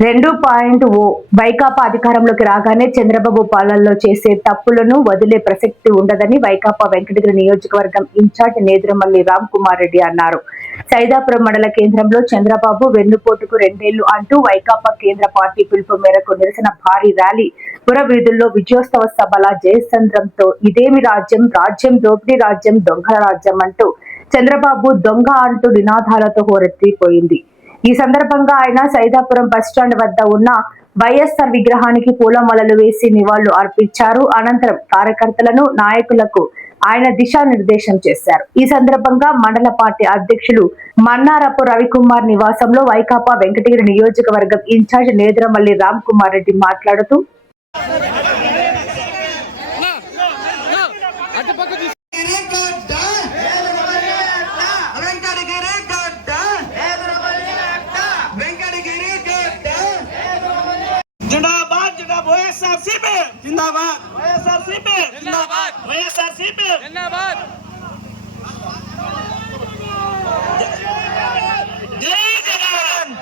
2.0 వైకాపా అధికారంలోకి రాగానే చంద్రబాబు పాలనలో చేసే తప్పులను వదిలే ప్రసక్తి ఉండదని వైకాపా వెంకటగిరి నియోజకవర్గం ఇన్ఛార్జ్ నేదురమల్లి రామ్ కుమార్ రెడ్డి అన్నారు. సైదాపురం మండల కేంద్రంలో చంద్రబాబు వెన్నుపోటుకు 2 ఏళ్లు అంటూ వైకాపా కేంద్ర పార్టీ పిలుపు మేరకు నిరసన భారీ ర్యాలీ, పురవీధుల్లో విజయోత్సవ సభల జయసంద్రంతో ఇదేమి రాజ్యం, రాజ్యం దోపిడీ రాజ్యం, దొంగల రాజ్యం అంటూ చంద్రబాబు దొంగ అంటూ నినాదాలతో హోరెత్తిపోయింది. ఈ సందర్భంగా ఆయన సైదాపురం బస్టాండ్ వద్ద ఉన్న వైఎస్ఆర్ విగ్రహానికి పూలమాలలు వేసి నివాళులు అర్పించారు. అనంతరం కార్యకర్తలను, నాయకులకు ఆయన దిశానిర్దేశం చేశారు. ఈ సందర్భంగా మండల పార్టీ అధ్యక్షులు మన్నారపు రవికుమార్ నివాసంలో వైకాపా వెంకటగిరి నియోజకవర్గం ఇన్ఛార్జ్ నేదురమల్లి రామ్ కుమార్ రెడ్డి మాట్లాడుతూ जिंदाबाद వైఎస్ఆర్సీపీ जिंदाबाद వైఎస్ఆర్సీపీ जिंदाबाद జై జగన్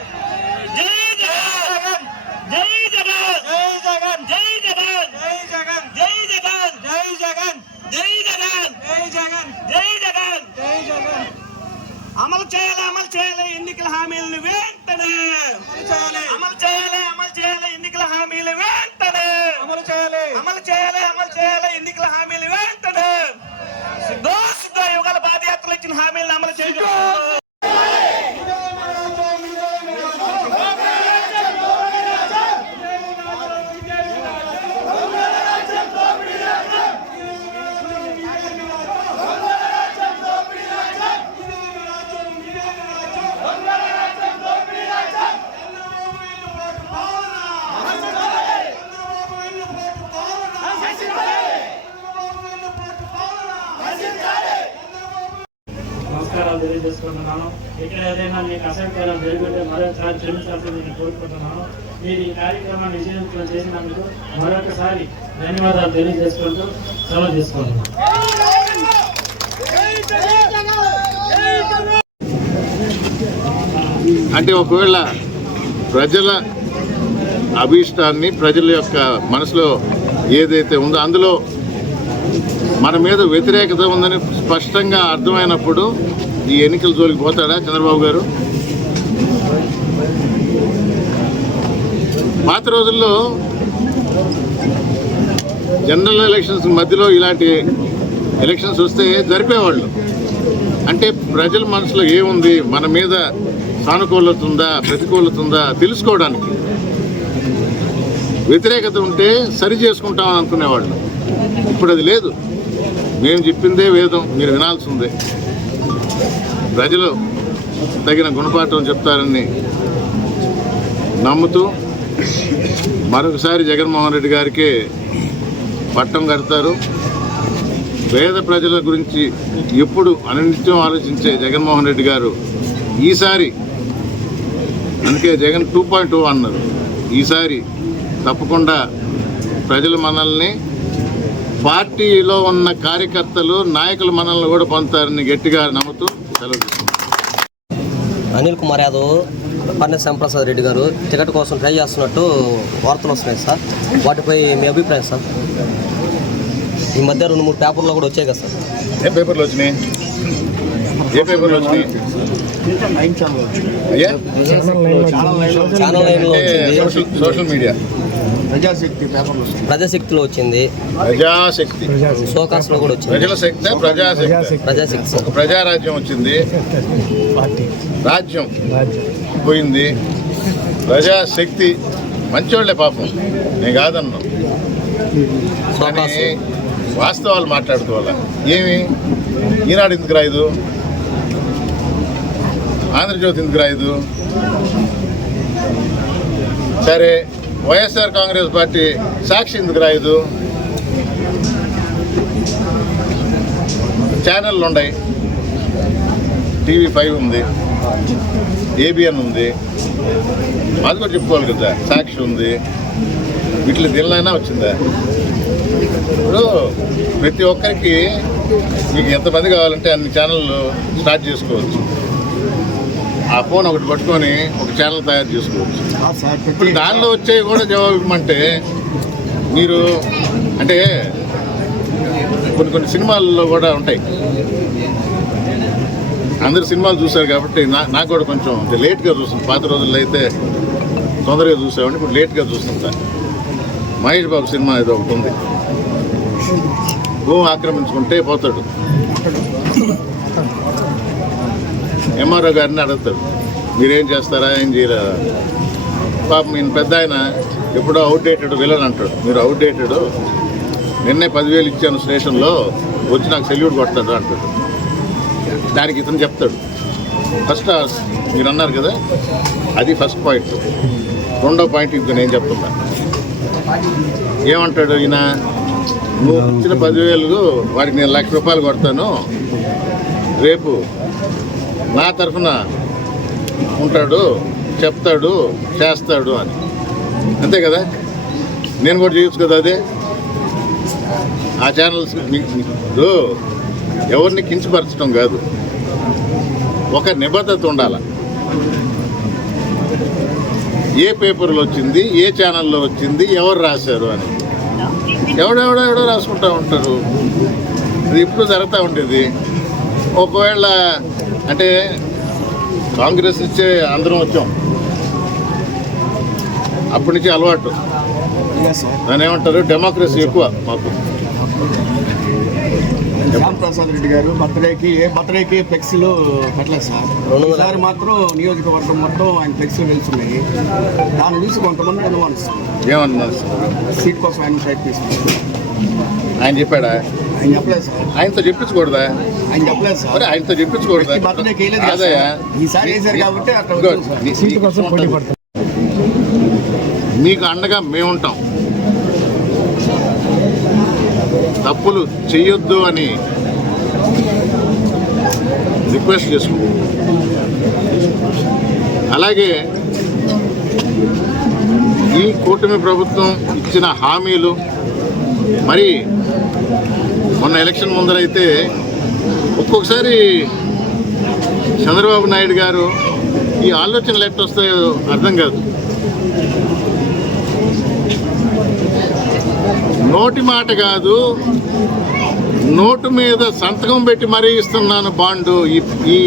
జై జగన్ జై జగన్ జై జగన్ జై జగన్ జై జగన్ జై జగన్ జై జగన్ జై జగన్ జై జగన్ జై జగన్ అమలు చేయాలి ఎన్నికల హామీలను వెంటనే అమలు చేయాలి ఎన్నికల హామీలు వెంటనే అమలు చేయాలి ఎన్నికల హామీలు వెంటనే సిద్ధంగా యుగాల పాదయాత్రలు ఇచ్చిన హామీలను అమలు చేయాలి. నమస్కారాలు తెలియజేసుకుంటున్నాను. ఇక్కడ ఏదైనా మీకు అసౌకర్యం జరిగితే మరొకసారి క్షమించాల్సింది నేను కోరుకుంటున్నాను. మీరు ఈ కార్యక్రమాన్ని విజయవంతం చేసినందుకు మరొకసారి ధన్యవాదాలు తెలియజేసుకుంటూ సెలవు తీసుకుంటున్నాను. అంటే ఒకవేళ ప్రజల అభీష్టాన్ని, ప్రజల యొక్క మనసులో ఏదైతే ఉందో అందులో మన మీద వ్యతిరేకత ఉందని స్పష్టంగా అర్థమైనప్పుడు ఈ ఎన్నికల జోలికి పోతాడా చంద్రబాబు గారు? పాత రోజుల్లో జనరల్ ఎలక్షన్స్ మధ్యలో ఇలాంటి ఎలక్షన్స్ వస్తే జరిపేవాళ్ళు. అంటే ప్రజల మనసులో ఏముంది, మన మీద సానుకూలత ఉందా, ప్రతికూలత ఉందా తెలుసుకోవడానికి. వ్యతిరేకత ఉంటే సరి చేసుకుంటామని అనుకునేవాళ్ళు. ఇప్పుడు అది లేదు. మేము చెప్పిందే వేదం, మీరు వినాల్సిందే. ప్రజలు తగిన గుణపాఠం చెప్తారని నమ్ముతూ మరొకసారి జగన్మోహన్ రెడ్డి గారికి పట్టం కడతారు. పేద ప్రజల గురించి ఎప్పుడు అనిత్యం ఆలోచించే జగన్మోహన్ రెడ్డి గారు ఈసారి, అందుకే జగన్ 2.0 అన్నారు, ఈసారి తప్పకుండా ప్రజలు మనల్ని, పార్టీలో ఉన్న కార్యకర్తలు, నాయకులు మనల్ని కూడా పొందుతారని గట్టిగా నమ్ముతూ సెలవు తీసుకుంటాం. అనిల్ కుమార్ యాదవ్, పన్నె శ్యాంప్రసాద్ రెడ్డి గారు టికెట్ కోసం ట్రై చేస్తున్నట్టు వార్తలు వస్తున్నాయి సార్. వాటిపై మీ అభిప్రాయం సార్? ఈ మధ్య 2-3 పేపర్లో కూడా వచ్చాయి కదా సార్. ఏ పేపర్లు వచ్చినాయి? సోషల్ మీడియా ప్రజాశక్తిలో వచ్చింది, సోకాస్లో కూడా వచ్చింది. ప్రజాశక్తి ప్రజారాజ్యం వచ్చింది, రాజ్యం పోయింది. ప్రజాశక్తి మంచోళ్లే పాపం, నేను కాదన్నా. కానీ వాస్తవాలు మాట్లాడుకోవాలా. ఏమి ఈనాడు ఎందుకు రాయదు, ఆంధ్రజ్యోతి ఎందుకు రాయదు? సరే, వైఎస్ఆర్ కాంగ్రెస్ పార్టీ సాక్షి ఎందుకు రాయదు? ఛానళ్ళు ఉన్నాయి, TV5 ఉంది, ABN ఉంది, అది కూడా చెప్పుకోవాలి కదా. సాక్షి ఉంది, వీటిలో దీనిలైనా వచ్చిందా? ఇప్పుడు ప్రతి ఒక్కరికి మీకు ఎంతమంది కావాలంటే అన్ని ఛానళ్ళు స్టార్ట్ చేసుకోవచ్చు. ఆ ఫోన్ ఒకటి పట్టుకొని ఒక ఛానల్ తయారు చేసుకోవచ్చు. సార్ ఇప్పుడు దానిలో వచ్చేవి కూడా జవాబు ఇవ్వమంటే మీరు అంటే కొన్ని సినిమాల్లో కూడా ఉంటాయి. అందరు సినిమాలు చూశారు కాబట్టి నాకు కూడా కొంచెం లేట్గా చూస్తుంది. పాత రోజుల్లో అయితే తొందరగా చూసామండి, ఇప్పుడు లేట్గా చూస్తుంటా. మహేష్ బాబు సినిమా ఏదో ఒకటి ఉంది, భూమి ఆక్రమించుకుంటే పోతాడు, ఎంఆర్ఓ గారిని అడుగుతాడు మీరేం చేస్తారా ఏం చేయలేదా. పాపం ఈయన పెద్ద ఆయన ఎప్పుడో అవుట్డేటెడ్ విలన్ అంటాడు. మీరు అవుట్డేటెడ్, నిన్నే 10,000 ఇచ్చాను స్టేషన్లో, వచ్చి నాకు సెల్యూట్ కొడతాడు అంటాడు. దానికి ఇతను చెప్తాడు. ఫస్ట్ మీరు అన్నారు కదా, అది ఫస్ట్ పాయింట్. రెండో పాయింట్ ఇది నేను చెప్తున్నా. ఏమంటాడు ఈయన, నువ్వు ఇచ్చిన 10,000 వాడికి నేను ₹1,00,000 కొడతాను, రేపు నా తరఫున ఉంటాడు, చెప్తాడు, చేస్తాడు అని. అంతే కదా, నేను కూడా చేయొచ్చు కదా అదే. ఆ ఛానల్స్ ఎవరిని కించపరచడం కాదు, ఒక నిబద్ధత ఉండాలి. ఏ పేపర్లో వచ్చింది, ఏ ఛానల్లో వచ్చింది, ఎవరు రాశారు అని. ఎవడో రాసుకుంటూ ఉంటారు. అది ఇప్పుడు జరుగుతూ ఉండేది. ఒకవేళ అంటే కాంగ్రెస్ ఇచ్చే అందరం వచ్చాం, అప్పటి నుంచి అలవాటు. దాని ఏమంటారు, డెమోక్రసీ ఎక్కువ మాకు. శ్యాంప్రసాద్ రెడ్డి గారు బర్త్డేకి ఫ్లెక్సీలు పెట్టలేదు సార్. ఈసారి మాత్రం నియోజకవర్గం మొత్తం ఆయన ఫ్లెక్సీలు వెళ్తున్నాయి. దాన్ని చూసి కొంతమంది అనుమానిస్తారు. ఏమన్నారు, సీట్ కోసం ఆయన ప్రయత్నిస్తున్నారు. ఆయన చెప్పాడా? ఆయన చెప్పలేదు సార్. ఆయనతో చెప్పించకూడదా? ఆయన చెప్పలేదు సార్. ఆయనతో చెప్పించకూడదా? బర్త్డేకి వేయలేదు కదా సార్. ఈసారి వేసారు కాబట్టి అట్లా సీట్ కోసం పోటీ పడతాం. మీకు అండగా మేముంటాం. తప్పులు చెయ్యొద్దు అని రిక్వెస్ట్ చేసుకుంటాం. అలాగే ఈ కూటమి ప్రభుత్వం ఇచ్చిన హామీలు, మరి మొన్న ఎలక్షన్ ముందరైతే ఒక్కొక్కసారి చంద్రబాబు నాయుడు గారు ఈ ఆలోచనలు ఎట్లా వస్తాయో అర్థం కాదు. నోటి మాట కాదు, నోటు మీద సంతకం పెట్టి మరీ ఇస్తున్నాను బాండు, ఈ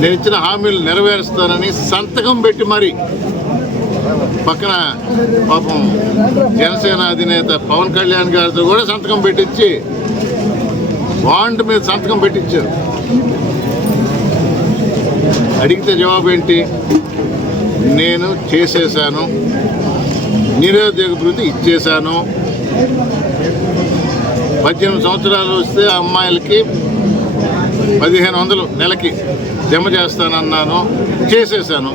నేను ఇచ్చిన హామీలు నెరవేరుస్తానని సంతకం పెట్టి మరీ. పక్కన పాపం జనసేన అధినేత పవన్ కళ్యాణ్ గారితో కూడా సంతకం పెట్టించి బాండ్ మీద సంతకం పెట్టించారు. అడిగితే జవాబు ఏంటి, నేను చేసేసాను, నిరుద్యోగ భృతి ఇచ్చేశాను, 18 సంవత్సరాలు వస్తే అమ్మాయిలకి 1,500 నెలకి జమ చేస్తానన్నాను, చేసేసాను.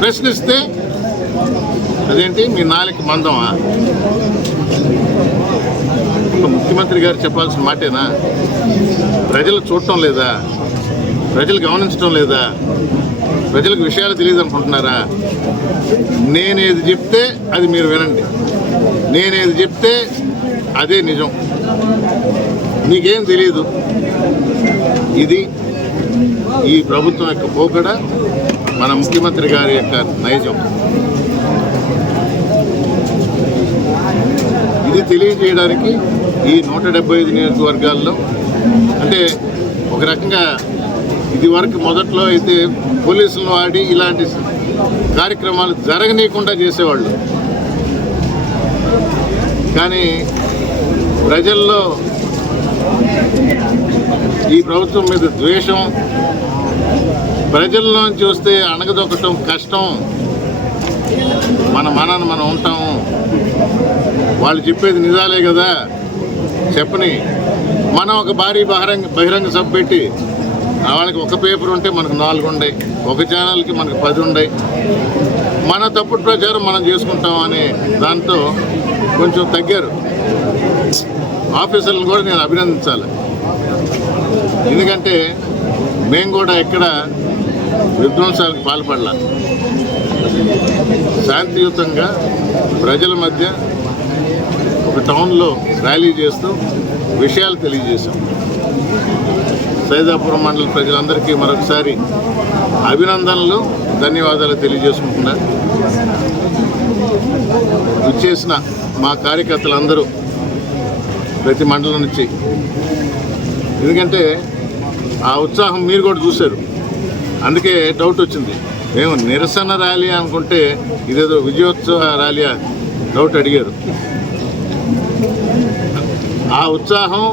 ప్రశ్నిస్తే అదేంటి మీ నాలుగు మందమా? ముఖ్యమంత్రి గారు చెప్పాల్సిన మాటేనా? ప్రజలు చూడటం లేదా? ప్రజలు గమనించడం లేదా? ప్రజలకు విషయాలు తెలియదు అనుకుంటున్నారా? నేనేది చెప్తే అది మీరు వినండి, నేనేది చెప్తే అదే నిజం. మీకేం తెలియదు. ఇది ఈ ప్రభుత్వం యొక్క పోకడ, మన ముఖ్యమంత్రి గారి యొక్క నైజం. ఇది తెలియజేయడానికి ఈ 175 నియోజకవర్గాల్లో, అంటే ఒక రకంగా ఇది వరకు మొదట్లో అయితే పోలీసులను వాడి ఇలాంటి కార్యక్రమాలు జరగనీయకుండా చేసేవాళ్ళు. కానీ ప్రజల్లో ఈ ప్రభుత్వం మీద ద్వేషం, ప్రజల్లోంచి వస్తే అణగదొక్కటం కష్టం, మనం ఉంటాము, వాళ్ళు చెప్పేది నిజాలే కదా చెప్పని, మనం ఒక భారీ బహిరంగ సభ పెట్టి వాళ్ళకి ఒక పేపర్ ఉంటే మనకు 4 ఉన్నాయి, ఒక ఛానల్కి మనకు 10 ఉన్నాయి, మన తప్పుడు ప్రచారం మనం చేసుకుంటాం అనే దాంతో కొంచెం తగ్గారు. ఆఫీసర్లను కూడా నేను అభినందించాలి. ఎందుకంటే మేము కూడా ఎక్కడ విధ్వంసాలకు పాల్పడలా, శాంతియుతంగా ప్రజల మధ్య ఒక టౌన్లో ర్యాలీ చేస్తూ విషయాలు తెలియజేశాం. సైదాపురం మండల ప్రజలందరికీ మరొకసారి అభినందనలు, ధన్యవాదాలు తెలియజేసుకుంటున్నా. ఇచ్చేసిన మా కార్యకర్తలందరూ ప్రతి మండలం నుంచి, ఎందుకంటే ఆ ఉత్సాహం మీరు కూడా చూశారు, అందుకే డౌట్ వచ్చింది. మేము నిరసన ర్యాలీ అనుకుంటే ఇదేదో విజయోత్సవ ర్యాలీ డౌట్ అడిగారు. ఆ ఉత్సాహం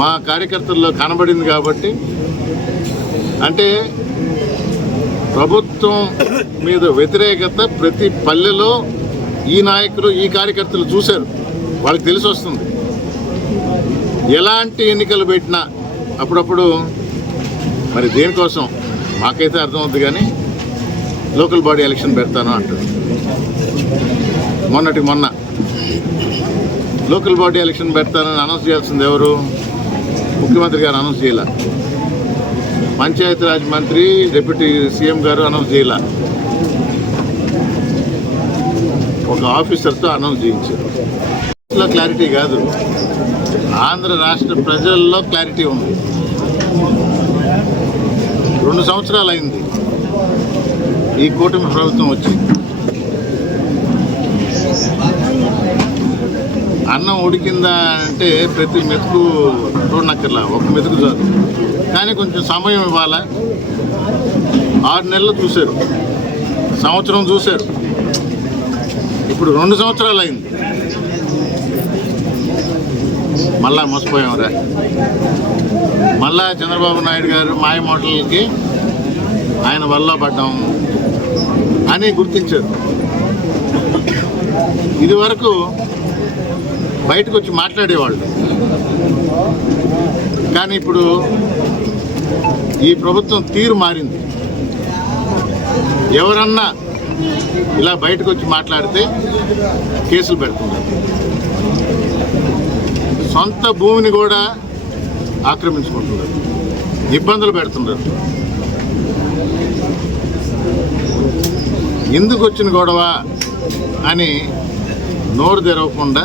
మా కార్యకర్తల్లో కనబడింది కాబట్టి, అంటే ప్రభుత్వం మీద వ్యతిరేకత ప్రతి పల్లెలో ఈ నాయకులు, ఈ కార్యకర్తలు చూశారు, వాళ్ళకి తెలిసి వస్తుంది. ఎలాంటి ఎన్నికలు పెట్టినా అప్పుడప్పుడు మరి దేనికోసం మాకైతే అర్థమవుతుంది, కానీ లోకల్ బాడీ ఎలక్షన్ పెడతాను అంటారు. మొన్న లోకల్ బాడీ ఎలక్షన్ పెడతానని అనౌన్స్ చేయాల్సింది ఎవరు? ముఖ్యమంత్రి గారు అనౌన్స్ చేయాల, పంచాయతీరాజ్ మంత్రి డిప్యూటీ సీఎం గారు అనౌన్స్ చేయాల, ఒక ఆఫీసర్తో అనౌన్స్ చేయించారు. క్లారిటీ కాదు, ఆంధ్ర రాష్ట్ర ప్రజల్లో క్లారిటీ ఉంది. 2 సంవత్సరాలు అయింది ఈ కూటమి ప్రభుత్వం వచ్చి. అన్నం ఉడికిందా అంటే ప్రతి మెతుకు చూడనక్కర్లా, ఒక మెతుకు చాలు, కానీ కొంచెం సమయం ఇవ్వాలా. 6 నెలలు చూశారు, సంవత్సరం చూశారు, ఇప్పుడు 2 సంవత్సరాలు అయింది. మళ్ళా మోసపోయాంరా. మళ్ళా చంద్రబాబు నాయుడు గారు మాయ మోటలకి ఆయన వల్ల పడ్డాం అని గుర్తించారు. ఇది వరకు బయటకు వచ్చి మాట్లాడేవాళ్ళు, కానీ ఇప్పుడు ఈ ప్రభుత్వం తీరు మారింది. ఎవరన్నా ఇలా బయటకు వచ్చి మాట్లాడితే కేసులు పెడుతున్నారు. సొంత భూమిని కూడా ఆక్రమించుకుంటున్నారు, ఇబ్బందులు పెడుతున్నారు. ఎందుకు వచ్చిన గొడవ అని నోరు తెరవకుండా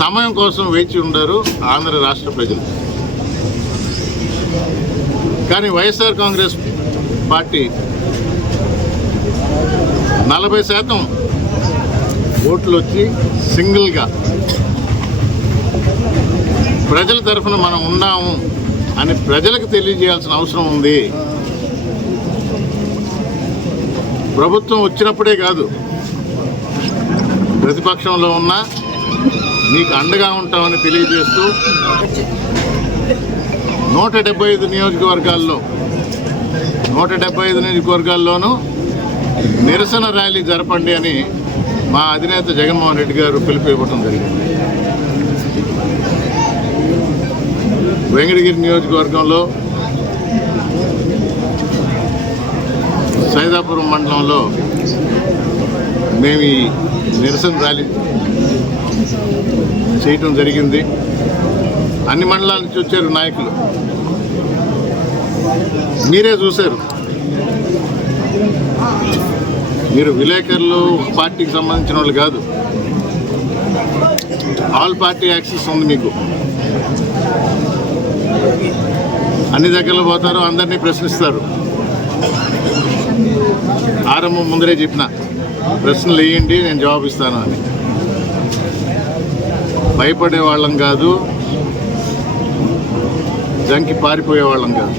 సమయం కోసం వేచి ఉండరు ఆంధ్ర రాష్ట్ర ప్రజలు. కానీ వైఎస్ఆర్ కాంగ్రెస్ పార్టీ 40% ఓట్లు వచ్చి సింగిల్గా ప్రజల తరఫున మనం ఉన్నాము అని ప్రజలకు తెలియజేయాల్సిన అవసరం ఉంది. ప్రభుత్వం వచ్చినప్పుడే కాదు, ప్రతిపక్షంలో ఉన్నా మీకు అండగా ఉంటామని తెలియజేస్తూ 175 నియోజకవర్గాల్లోనూ నిరసన ర్యాలీ జరపండి అని మా అధినేత జగన్మోహన్ రెడ్డి గారు పిలుపు ఇవ్వడం జరిగింది. వెంకటగిరి నియోజకవర్గంలో సైదాపురం మండలంలో మేము ఈ నిరసన ర్యాలీ చేయటం జరిగింది. అన్ని మండలాల నుంచి వచ్చారు నాయకులు, మీరే చూశారు. మీరు విలేకరులు ఒక పార్టీకి సంబంధించిన వాళ్ళు కాదు, ఆల్ పార్టీ యాక్సెస్ ఉంది మీకు. అన్ని దగ్గరలో పోతారు, అందరినీ ప్రశ్నిస్తారు. ఆరంభం ముందరే చెప్పిన, ప్రశ్నలు వేయండి, నేను జవాబు ఇస్తాను అని. భయపడే వాళ్ళం కాదు, జంకి పారిపోయే వాళ్ళం కాదు.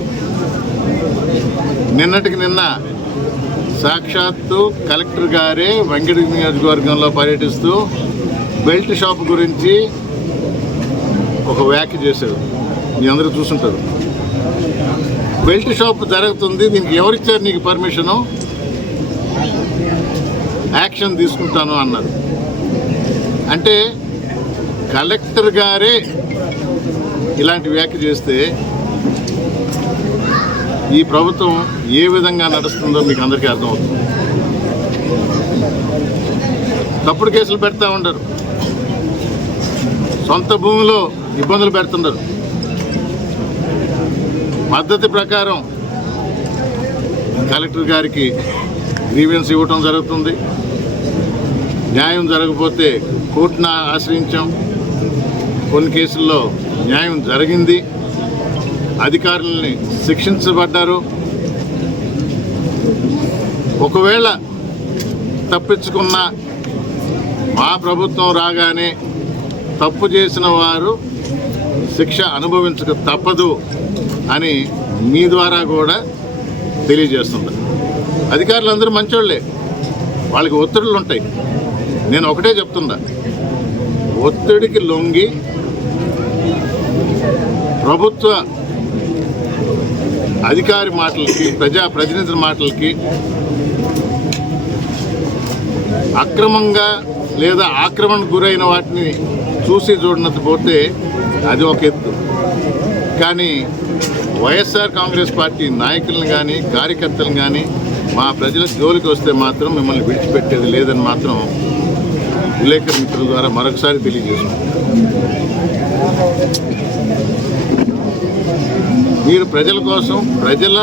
నిన్నటికి నిన్న సాక్షాత్తు కలెక్టర్ గారే వెంకటగిరి నియోజకవర్గంలో పర్యటిస్తూ బెల్ట్ షాప్ గురించి ఒక వ్యాఖ్య చేశారు, మీ అందరూ చూసుంటారు. బెల్ట్ షాప్ జరుగుతుంది, దీనికి ఎవరిచ్చారు నీకు పర్మిషను, యాక్షన్ తీసుకుంటాను అన్నారు. అంటే కలెక్టర్ గారే ఇలాంటి వ్యాఖ్య చేస్తే ఈ ప్రభుత్వం ఏ విధంగా నడుస్తుందో మీకు అందరికీ అర్థమవుతుంది. తప్పుడు కేసులు పెడతా ఉండరు, సొంత భూమిలో ఇబ్బందులు పెడుతున్నారు. పద్ధతి ప్రకారం కలెక్టర్ గారికి గ్రీవెన్స్ ఇవ్వటం జరుగుతుంది. న్యాయం జరగకపోతే కోర్టును ఆశ్రయించాం. కొన్ని కేసుల్లో న్యాయం జరిగింది, అధికారులని శిక్షించబడ్డారు. ఒకవేళ తప్పించుకున్న మా ప్రభుత్వం రాగానే తప్పు చేసిన వారు శిక్ష అనుభవించక తప్పదు అని మీ ద్వారా కూడా తెలియజేస్తుంది. అధికారులందరూ మంచోళ్ళే, వాళ్ళకి ఒత్తిడులు ఉంటాయి. నేను ఒకటే చెప్తున్నా, ఒత్తిడికి లొంగి ప్రభుత్వ అధికారి మాటలకి, ప్రజాప్రతినిధుల మాటలకి అక్రమంగా లేదా ఆక్రమణకు గురైన వాటిని చూసి చూడనకపోతే అది ఒక ఎత్తు. కానీ వైఎస్ఆర్ కాంగ్రెస్ పార్టీ నాయకులను కానీ కార్యకర్తలను కానీ మా ప్రజల జోలికి వస్తే మాత్రం మిమ్మల్ని విడిచిపెట్టేది లేదని మాత్రం విలేకరు మిత్రుల ద్వారా మరొకసారి తెలియజేస్తున్నాం. మీరు ప్రజల కోసం, ప్రజల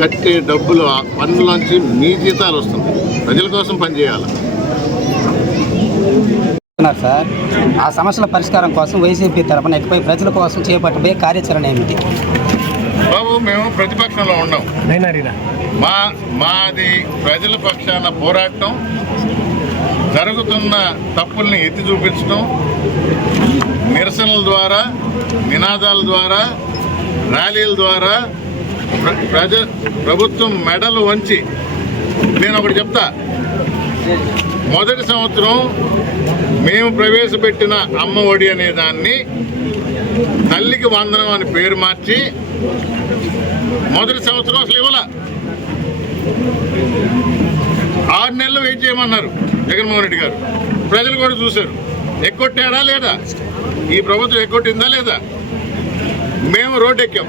కట్టే డబ్బులు పన్నులోంచి మీ జీతాలు వస్తుంది, ప్రజల కోసం పనిచేయాలి సార్. ఆ సమస్యల పరిష్కారం కోసం వైసీపీ తరఫున ఇకపై ప్రజల కోసం చేపట్టబోయే కార్యాచరణ ఏమిటి? బాబు, మేము ప్రతిపక్షంలో ఉన్నాం. మాది ప్రజల పక్షాన పోరాటం, జరుగుతున్న తప్పుల్ని ఎత్తి చూపించడం, నిరసనల ద్వారా, నినాదాల ద్వారా, ర్యాలీల ద్వారా ప్రభుత్వం మెడలు వంచి. నేను ఒకటి చెప్తా, మొదటి సంవత్సరం మేము ప్రవేశపెట్టిన అమ్మ ఒడి అనే దాన్ని తల్లికి వందనం అని పేరు మార్చి మొదటి సంవత్సరం అసలు ఇవ్వాల. 6 నెలలు వెయిట్ చేయమన్నారు జగన్మోహన్ రెడ్డి గారు. ప్రజలు కూడా చూశారు, ఎగ్గొట్టాడా లేదా, ఈ ప్రభుత్వం ఎగ్గొట్టిందా లేదా. మేము రోడ్డు ఎక్కాం,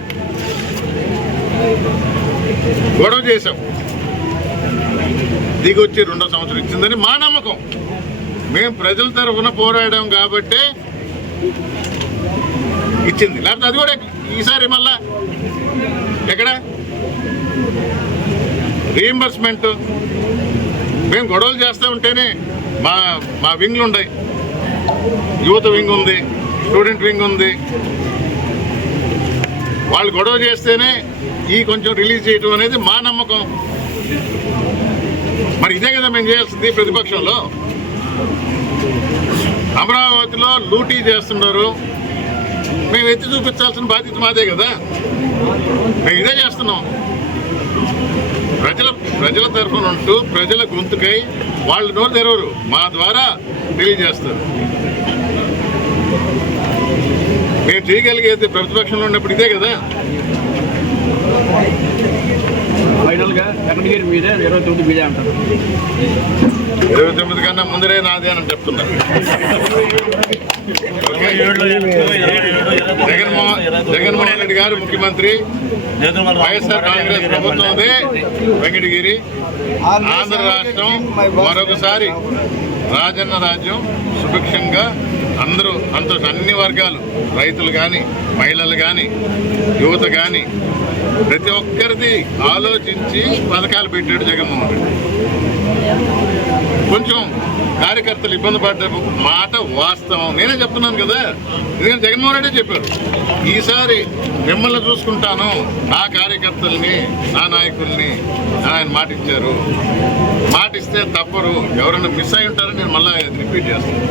గొడవ చేశాం, దిగొచ్చి 2వ సంవత్సరం ఇచ్చిందని మా నమ్మకం. మేము ప్రజల తరఫున పోరాడాం కాబట్టే ఇచ్చింది, లేకపోతే అది కూడా ఈసారి మళ్ళా ఎక్కడ రీఎంబర్స్మెంట్. మేము గొడవలు చేస్తూ ఉంటేనే మా వింగ్లు ఉన్నాయి, యువత వింగ్ ఉంది, స్టూడెంట్ వింగ్ ఉంది. వాళ్ళు గొడవ చేస్తేనే ఈ కొంచెం రిలీజ్ చేయటం అనేది మా నమ్మకం. మరి ఇదే కదా మేము చేయాల్సింది ప్రతిపక్షంలో. అమరావతిలో లూటీ చేస్తున్నారు, మేము ఎత్తి చూపించాల్సిన బాధ్యత మాదే కదా. మేము ఇదే చేస్తున్నాం. ప్రజల తరఫున ఉంటూ ప్రజల గొంతుకై వాళ్ళు నోరు తెరవరు, మా ద్వారా తెలియజేస్తారు. మేము చేయగలిగేది ప్రతిపక్షంలో ఉన్నప్పుడు ఇదే కదా. ఫైనల్గా వెంకటగిరి మీదే 29 మీదే అంటారు. 29 కన్నా ముందరే నాదే అని చెప్తున్నా. జగన్మోహన్ రెడ్డి గారు ముఖ్యమంత్రి, వైఎస్ఆర్ కాంగ్రెస్ ప్రభుత్వందే వెంకటగిరి. ఆంధ్ర రాష్ట్రం మరొకసారి రాజన్న రాజ్యం సుభిక్షంగా అందరూ సంతోషం. అన్ని వర్గాలు, రైతులు కానీ, మహిళలు కానీ, యువత కానీ, ప్రతి ఒక్కరిది ఆలోచించి పథకాలు పెట్టాడు జగన్మోహన్ రెడ్డి. కొంచెం కార్యకర్తలు ఇబ్బంది పడ్డ మాట వాస్తవం, నేనే చెప్తున్నాను కదా. ఎందుకంటే జగన్మోహన్ రెడ్డి చెప్పారు, ఈసారి మిమ్మల్ని చూసుకుంటాను, నా కార్యకర్తల్ని, నా నాయకుల్ని ఆయన మాట ఇచ్చారు. మాట ఇస్తే తప్పరు, ఎవరైనా మిస్ అయి ఉంటారని నేను మళ్ళీ రిపీట్ చేస్తాను.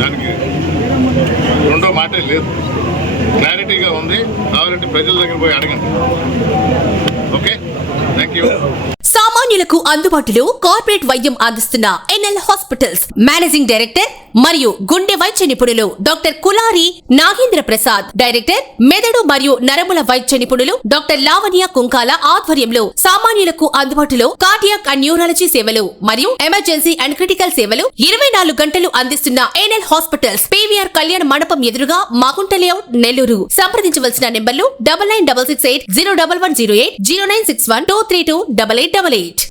దానికి రెండో మాటే లేదు, క్లారిటీగా ఉంది. కావాలంటే ప్రజల దగ్గర పోయి అడగండి. Okay, thank you. సామాన్యులకు అందుబాటులో కార్పొరేట్ వైద్యం అందిస్తున్న ఎన్ఎల్ హాస్పిటల్స్ మేనేజింగ్ డైరెక్టర్ మరియు గుండె వైద్య నిపుణులు డాక్టర్ కులారి నాగేంద్ర ప్రసాద్, డైరెక్టర్ మెదడు మరియు నరముల వైద్య నిపుణులు డాక్టర్ లావణ్య కుంకాల ఆధ్వర్యంలో సామాన్యులకు అందుబాటులో కార్డియాక్ అండ్ న్యూరాలజీ సేవలు మరియు ఎమర్జెన్సీ అండ్ క్రిటికల్ సేవలు 24 గంటలు అందిస్తున్న ఎన్ఎల్ హాస్పిటల్స్ పీవీఆర్ కళ్యాణ మండపం ఎదురుగా మాగుంట లేఅవుట్, నెల్లూరు. సంప్రదించవలసిన నెంబర్లు 9966801108, 0961232888.